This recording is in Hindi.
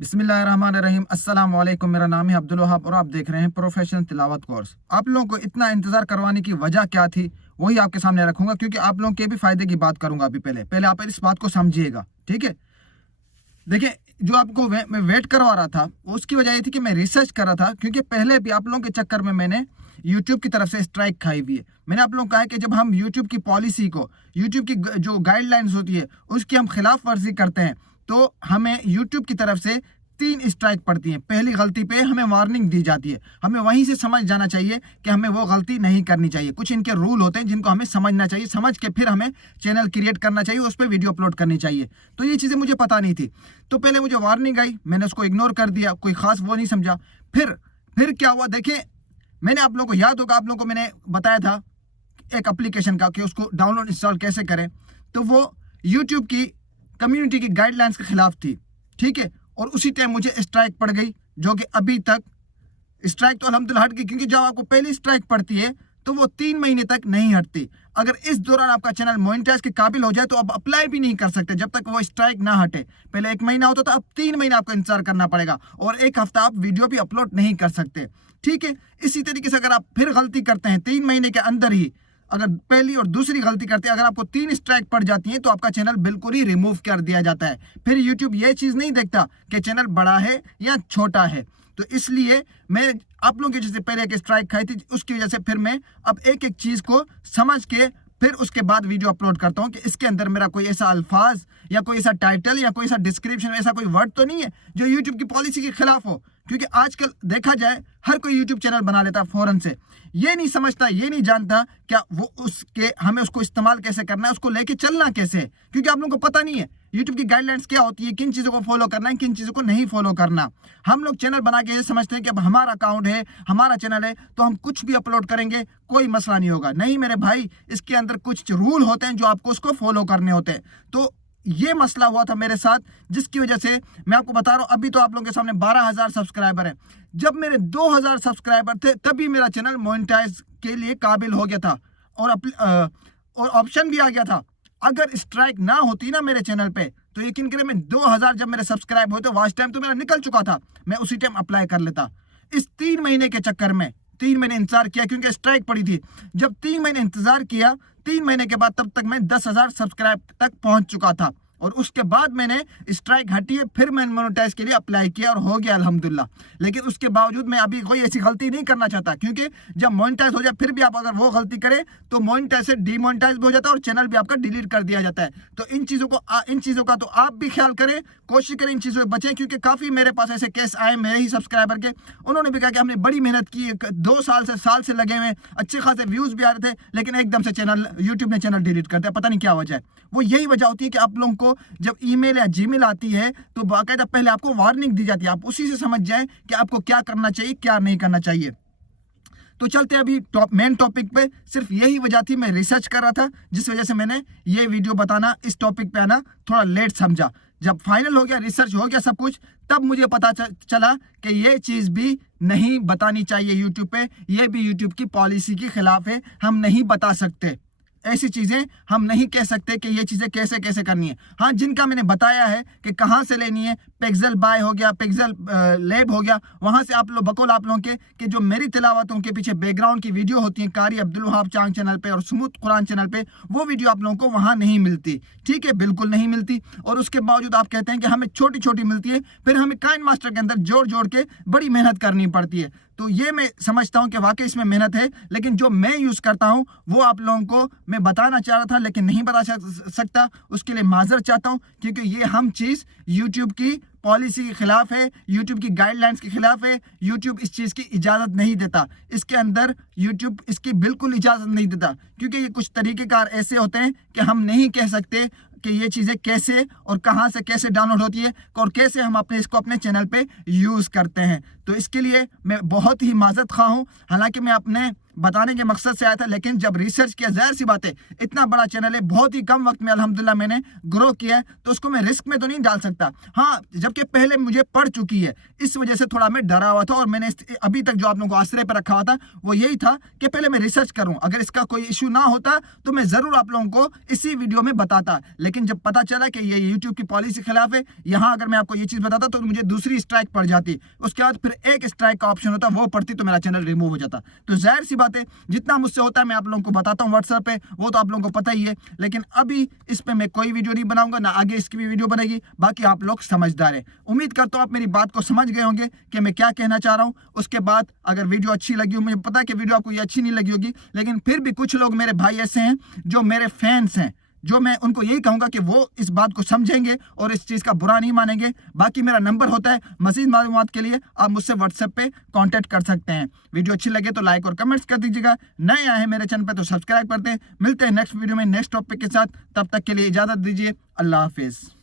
बिस्मिल्लाहिर्रहमानिर्रहीम। अस्सलाम वालेकुम। मेरा नाम है अब्दुल वहाब और आप देख रहे हैं प्रोफेशनल तिलावत कोर्स। आप लोगों को इतना इंतजार करवाने की वजह क्या थी वही आपके सामने रखूंगा, क्योंकि आप लोगों के भी फायदे की बात करूंगा। अभी पहले आप इस बात को समझिएगा, ठीक है। देखिए, जो आपको मैं वेट करवा रहा था उसकी वजह ये थी कि मैं रिसर्च कर रहा था, क्योंकि पहले भी आप लोगों के चक्कर में मैंने यूट्यूब की तरफ से स्ट्राइक खाई हुई है। मैंने आप लोगों को कहा है कि जब हम यूट्यूब की पॉलिसी को, यूट्यूब की जो गाइडलाइंस होती है उसकी हम खिलाफ वर्जी करते हैं तो हमें यूट्यूब की तरफ से 3 स्ट्राइक पड़ती हैं। पहली गलती पे हमें वार्निंग दी जाती है। हमें वहीं से समझ जाना चाहिए कि हमें वो गलती नहीं करनी चाहिए। कुछ इनके रूल होते हैं जिनको हमें समझना चाहिए, समझ के फिर हमें चैनल क्रिएट करना चाहिए, उस पर वीडियो अपलोड करनी चाहिए। तो ये चीज़ें मुझे पता नहीं थी, तो पहले मुझे वार्निंग आई, मैंने उसको इग्नोर कर दिया, कोई खास वो नहीं समझा। फिर क्या हुआ, देखें, मैंने आप लोगों को याद होगा, आप लोगों को मैंने बताया था एक एप्लीकेशन का कि उसको डाउनलोड इंस्टॉल कैसे करें, तो वो यूट्यूब की कम्युनिटी की गाइडलाइंस के खिलाफ थी, ठीक है। और उसी टाइम मुझे स्ट्राइक पड़ गई, जो कि अभी तक स्ट्राइक तो अल्हम्दुलिल्लाह हट गई, क्योंकि जब आपको पहली स्ट्राइक पड़ती है तो वो 3 महीने तक नहीं हटती। अगर इस दौरान आपका चैनल मोनेटाइज के काबिल हो जाए तो आप अप्लाई भी नहीं कर सकते जब तक वो स्ट्राइक ना हटे। पहले 1 महीना होता था, अब 3 महीने आपको इंतजार करना पड़ेगा, और 1 हफ्ता आप वीडियो भी अपलोड नहीं कर सकते, ठीक है। इसी तरीके से अगर आप फिर गलती करते हैं 3 महीने के अंदर ही, अगर पहली और दूसरी गलती करते हैं, अगर आपको 3 स्ट्राइक पड़ जाती है तो आपका चैनल बिल्कुल ही रिमूव कर दिया जाता है। फिर यूट्यूब ये चीज़ नहीं देखता कि चैनल बड़ा है या छोटा है। तो इसलिए मैं आप लोगों की जैसे पहले एक स्ट्राइक खाई थी, उसकी वजह से फिर मैं अब एक एक चीज़ को समझ के फिर उसके बाद वीडियो अपलोड करता हूँ कि इसके अंदर मेरा कोई ऐसा अल्फाज या कोई ऐसा टाइटल या कोई ऐसा डिस्क्रिप्शन, ऐसा कोई वर्ड तो नहीं है जो यूट्यूब की पॉलिसी के खिलाफ हो। क्योंकि आजकल देखा जाए हर कोई यूट्यूब चैनल बना लेता है फौरन से, ये नहीं समझता, ये नहीं जानता क्या वो उसके हमें उसको इस्तेमाल कैसे करना है, उसको लेके चलना कैसे है, क्योंकि आप लोगों को पता नहीं है यूट्यूब की गाइडलाइंस क्या होती है, किन चीज़ों को फॉलो करना है, किन चीज़ों को नहीं फॉलो करना। हम लोग चैनल बना के ये समझते हैं कि अब हमारा अकाउंट है, हमारा चैनल है, तो हम कुछ भी अपलोड करेंगे, कोई मसला नहीं होगा। नहीं मेरे भाई, इसके अंदर कुछ रूल होते हैं जो आपको उसको फॉलो करने होते हैं। तो ये मसला हुआ था मेरे साथ, जिसकी वजह से मैं आपको बता रहा हूँ, अभी तो आप लोगों के सामने 12,000 सब्सक्राइबर हैं। जब मेरे 2,000 सब्सक्राइबर थे तभी मेरा चैनल मोनेटाइज के लिए काबिल हो गया था, और ऑप्शन भी आ गया था। अगर स्ट्राइक ना होती ना मेरे चैनल पे तो यकीन करें, मैं 2,000 जब मेरे सब्सक्राइब होते वाच टाइम तो मेरा निकल चुका था, मैं उसी टाइम अप्लाई कर लेता। इस 3 महीने के चक्कर में 3 महीने इंतजार किया, क्योंकि स्ट्राइक पड़ी थी। जब 3 महीने इंतजार किया, 3 महीने के बाद तब तक मैं 10,000 सब्सक्राइब तक पहुंच चुका था, और उसके बाद मैंने स्ट्राइक हटी है, फिर मैंने मोनेटाइज के लिए अप्लाई किया और हो गया अल्हम्दुलिल्लाह। लेकिन उसके बावजूद मैं अभी कोई ऐसी गलती नहीं करना चाहता, क्योंकि जब मोनेटाइज हो जाए फिर भी आप अगर वो गलती करें तो मोनेटाइज से डीमोनेटाइज भी हो जाता है और चैनल भी आपका डिलीट कर दिया जाता है। तो इन चीज़ों का तो आप भी ख्याल करें, कोशिश करें इन चीज़ों से बचें, क्योंकि काफ़ी मेरे पास ऐसे केस आए मेरे ही सब्सक्राइबर के। उन्होंने भी कहा कि हमने बड़ी मेहनत की, 2 साल से लगे हुए, अच्छे खासे व्यूज़ भी आ रहे थे, लेकिन एकदम से यूट्यूब ने चैनल डिलीट कर दिया। पता नहीं क्या वजह है। वो यही वजह होती है कि आप लोगों को जब ईमेल या जीमेल आती है तो बाकायदा पहले आपको वार्निंग दी जाती है, आप उसी से समझ जाएं कि आपको क्या करना चाहिए, क्या नहीं करना चाहिए। तो चलते अभी मेन टॉपिक पे। सिर्फ यही वजह थी, मैं रिसर्च कर रहा था, जिस वजह से मैंने ये वीडियो बताना, इस टॉपिक पे आना थोड़ा लेट समझा। जब फाइनल हो गया, रिसर्च हो गया सब कुछ, तब मुझे पता चला कि ये चीज़ भी नहीं बतानी चाहिए यूट्यूब पे, ये भी यूट्यूब की पॉलिसी के खिलाफ है। हम नहीं बता सकते ऐसी चीज़ें, हम नहीं कह सकते कि ये चीज़ें कैसे कैसे करनी है। हाँ, जिनका मैंने बताया है कि कहाँ से लेनी है, पिक्सल बाय हो गया, पिक्सल लैब हो गया, वहाँ से आप लोग बकौल आप लोगों के कि जो मेरी तिलावतों के पीछे बैकग्राउंड की वीडियो होती है कारी अब्दुल वहाब चांग चैनल पे और स्मूथ कुरान चैनल पे, वो वीडियो आप लोगों को वहाँ नहीं मिलती, ठीक है, बिल्कुल नहीं मिलती। और उसके बावजूद आप कहते हैं कि हमें छोटी छोटी मिलती है, फिर हमें काइन मास्टर के अंदर जोड़ जोड़ के बड़ी मेहनत करनी पड़ती है। तो ये मैं समझता हूँ कि वाकई इसमें मेहनत है, लेकिन जो मैं यूज़ करता हूँ वो आप लोगों को मैं बताना चाह रहा था, लेकिन नहीं बता सकता। उसके लिए माजर चाहता हूँ, क्योंकि ये हम चीज़ यूट्यूब की पॉलिसी के खिलाफ है, यूट्यूब की गाइडलाइंस के खिलाफ है। यूट्यूब इस चीज़ की इजाज़त नहीं देता, इसके अंदर यूट्यूब इसकी बिल्कुल इजाज़त नहीं देता, क्योंकि ये कुछ तरीक़ेकार ऐसे होते हैं कि हम नहीं कह सकते कि ये चीज़ें कैसे और कहाँ से कैसे डाउनलोड होती है और कैसे हम इसको अपने चैनल पे यूज़ करते हैं। तो इसके लिए मैं बहुत ही माजरत खा हूँ। हालांकि मैं अपने बताने के मकसद से आया था, लेकिन जब रिसर्च किया, जाहिर सी बात है, इतना बड़ा चैनल है, बहुत ही कम वक्त में अल्हम्दुलिल्लाह मैंने ग्रो किया है, तो उसको मैं रिस्क में तो नहीं डाल सकता। हाँ, जबकि पहले मुझे पड़ चुकी है, इस वजह से थोड़ा मैं डरा हुआ था। और मैंने अभी तक जो आप लोगों को आश्रय पर रखा हुआ था वो यही था कि पहले मैं रिसर्च करूँ, अगर इसका कोई इशू ना होता तो मैं ज़रूर आप लोगों को इसी वीडियो में बताता। लेकिन जब पता चला कि ये यूट्यूब की पॉलिसी के खिलाफ है, यहाँ अगर मैं आपको ये चीज़ बताता तो मुझे दूसरी स्ट्राइक पड़ जाती, उसके बाद फिर एक स्ट्राइक का ऑप्शन होता, वो पड़ती तो मेरा चैनल रिमूव हो जाता। तो जाहिर सी बात है, जितना मुझसे होता है मैं आप लोगों को बताता हूँ व्हाट्सएप पे, वो तो आप लोगों को पता ही है। लेकिन अभी इस पे मैं कोई वीडियो नहीं बनाऊंगा, ना आगे इसकी भी वीडियो बनेगी। बाकी आप लोग समझदार हैं, उम्मीद करता हूँ आप मेरी बात को समझ गए होंगे कि मैं क्या कहना चाह रहा हूँ। उसके बाद अगर वीडियो अच्छी लगी हो, मुझे पता है कि वीडियो आपको ये अच्छी नहीं लगी होगी, लेकिन फिर भी कुछ लोग मेरे भाई ऐसे हैं जो मेरे फैंस हैं, जो मैं उनको यही कहूँगा कि वो इस बात को समझेंगे और इस चीज़ का बुरा नहीं मानेंगे। बाकी मेरा नंबर होता है, मज़ीद मालूमात के लिए आप मुझसे व्हाट्सएप पे कांटेक्ट कर सकते हैं। वीडियो अच्छी लगे तो लाइक और कमेंट्स कर दीजिएगा, नए आए हैं मेरे चैनल पे तो सब्सक्राइब करते हैं। मिलते हैं नेक्स्ट वीडियो में नेक्स्ट टॉपिक के साथ, तब तक के लिए इजाज़त दीजिए, अल्लाह हाफिज़।